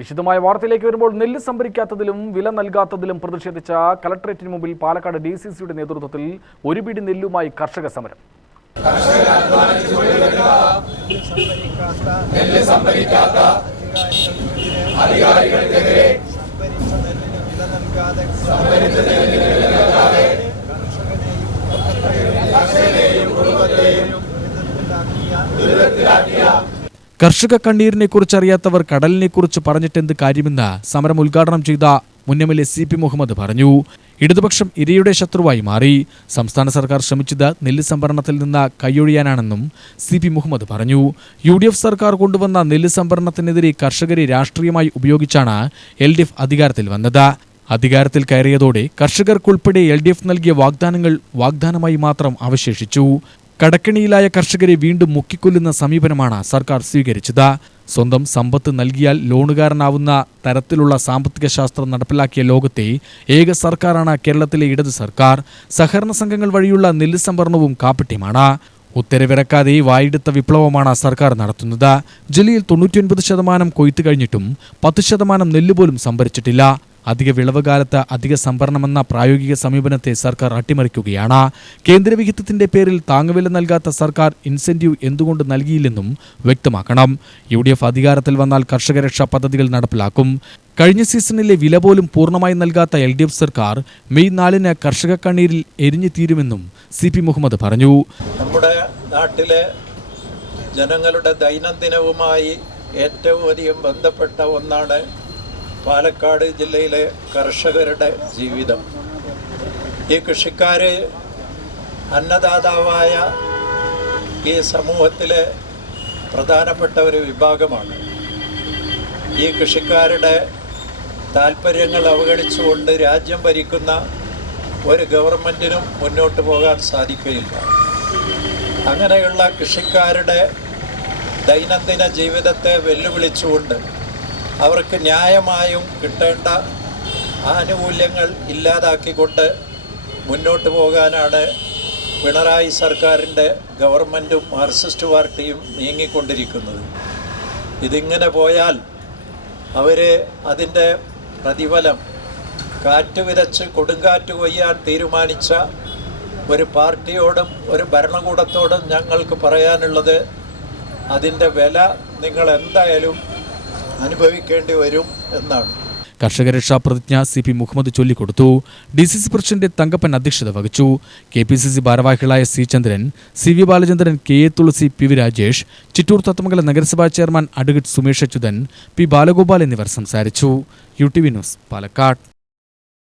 വിശദമായ വാർത്തയിലേക്ക് വരുമ്പോൾ നെല്ല് സംഭരിക്കാത്തതിലും വില നൽകാത്തതിലും പ്രതിഷേധിച്ച കളക്ടറേറ്റിന് മുമ്പിൽ പാലക്കാട് DCCയുടെ നേതൃത്വത്തിൽ ഒരു പിടി നെല്ലുമായി കർഷക സമരം. കർഷക കണ്ണീരിനെക്കുറിച്ച് അറിയാത്തവർ കടലിനെക്കുറിച്ച് പറഞ്ഞിട്ടെന്ത് കാര്യമെന്ന് സമരം ഉദ്ഘാടനം ചെയ്ത മുൻ MLA CP മുഹമ്മദ് പറഞ്ഞു. ഇടതുപക്ഷം ഇരയുടെ ശത്രുവായി മാറി. സംസ്ഥാന സർക്കാർ ശ്രമിച്ചത് നെല്ല് സംഭരണത്തിൽ നിന്ന് കൈയൊഴിയാനാണെന്നും CP മുഹമ്മദ് പറഞ്ഞു. UDF സർക്കാർ കൊണ്ടുവന്ന നെല്ല് സംഭരണത്തിനെതിരെ കർഷകരെ രാഷ്ട്രീയമായി ഉപയോഗിച്ചാണ് LDF അധികാരത്തിൽ വന്നത്. അധികാരത്തിൽ കയറിയതോടെ കർഷകർക്കുൾപ്പെടെ LDF നൽകിയ വാഗ്ദാനങ്ങൾ വാഗ്ദാനമായി മാത്രം അവശേഷിച്ചു. കടക്കെണിയിലായ കർഷകരെ വീണ്ടും മുക്കിക്കൊല്ലുന്ന സമീപനമാണ് സർക്കാർ സ്വീകരിച്ചത്. സ്വന്തം സമ്പത്ത് നൽകിയാൽ ലോണുകാരനാവുന്ന തരത്തിലുള്ള സാമ്പത്തിക ശാസ്ത്രം നടപ്പിലാക്കിയ ലോകത്തെ ഏക സർക്കാരാണ് കേരളത്തിലെ ഇടത് സർക്കാർ. സഹകരണ സംഘങ്ങൾ വഴിയുള്ള നെല്ല് സംഭരണവും കാപ്പട്യമാണ്. ഉത്തരവിറക്കാതെ വായെടുത്ത വിപ്ലവമാണ് സർക്കാർ നടത്തുന്നത്. ജില്ലയിൽ 99% കൊയ്ത്ത് കഴിഞ്ഞിട്ടും 10% നെല്ല് പോലും സംഭരിച്ചിട്ടില്ല. അധിക വിളവ് കാലത്ത് അധിക സംഭരണമെന്ന പ്രായോഗിക സമീപനത്തെ സർക്കാർ അട്ടിമറിക്കുകയാണ്. കേന്ദ്രവിഹിതത്തിന്റെ പേരിൽ താങ്ങുവില നൽകാത്ത സർക്കാർ ഇൻസെന്റീവ് എന്തുകൊണ്ട് നൽകിയില്ലെന്നും വ്യക്തമാക്കണം. UDF അധികാരത്തിൽ വന്നാൽ കർഷകരക്ഷാ പദ്ധതികൾ നടപ്പിലാക്കും. കഴിഞ്ഞ സീസണിലെ വില പോലും പൂർണ്ണമായി നൽകാത്ത LDF സർക്കാർ മെയ് 4-ന് കർഷക കണ്ണീരിൽ എരിഞ്ഞു തീരുമെന്നും CP മുഹമ്മദ് പറഞ്ഞു. നമ്മുടെ നാട്ടിലെ ജനങ്ങളുടെ ദൈനംദിനവുമായി ഏറ്റവും അധികം ബന്ധപ്പെട്ട ഒന്നാണ് പാലക്കാട് ജില്ലയിലെ കർഷകരുടെ ജീവിതം. ഈ കൃഷിക്കാർ അന്നദാതാവായ ഈ സമൂഹത്തിലെ പ്രധാനപ്പെട്ട ഒരു വിഭാഗമാണ്. ഈ കൃഷിക്കാരുടെ താല്പര്യങ്ങൾ അവഗണിച്ചുകൊണ്ട് രാജ്യം ഭരിക്കുന്ന ഒരു ഗവൺമെൻറ്റിനും മുന്നോട്ട് പോകാൻ സാധിക്കുകയില്ല. അങ്ങനെയുള്ള കൃഷിക്കാരുടെ ദൈനംദിന ജീവിതത്തെ വെല്ലുവിളിച്ചുകൊണ്ട് അവർക്ക് ന്യായമായും കിട്ടേണ്ട ആനുകൂല്യങ്ങൾ ഇല്ലാതാക്കിക്കൊണ്ട് മുന്നോട്ട് പോകാനാണ് പിണറായി സർക്കാരിൻ്റെ ഗവൺമെൻറ്റും മാർക്സിസ്റ്റ് പാർട്ടിയും നീങ്ങിക്കൊണ്ടിരിക്കുന്നത്. ഇതിങ്ങനെ പോയാൽ അവർ അതിൻ്റെ പ്രതിഫലം കാറ്റ് വിതച്ച് കൊടുങ്കാറ്റ് കൊയ്യാൻ തീരുമാനിച്ച ഒരു പാർട്ടിയോടും ഒരു ഭരണകൂടത്തോടും ഞങ്ങൾക്ക് പറയാനുള്ളത്, അതിൻ്റെ വില നിങ്ങൾ എന്തായാലും അനുഭവിക്കേണ്ടി വരും എന്നാണ്. കർഷകരക്ഷാ പ്രതിജ്ഞ CP മുഹമ്മദ് ചൊല്ലിക്കൊടുത്തു. DCC പ്രസിഡന്റ് തങ്കപ്പൻ അധ്യക്ഷത വഹിച്ചു. KPCC ഭാരവാഹികളായ C ചന്ദ്രൻ, CV ബാലചന്ദ്രൻ, KA തുളസി, PV രാജേഷ്, ചിറ്റൂർ തത്തമംഗലം നഗരസഭാ chairman advocate Sumesh Achuthan, P Balagopal എന്നിവർ സംസാരിച്ചു. UTV news, Palakkad.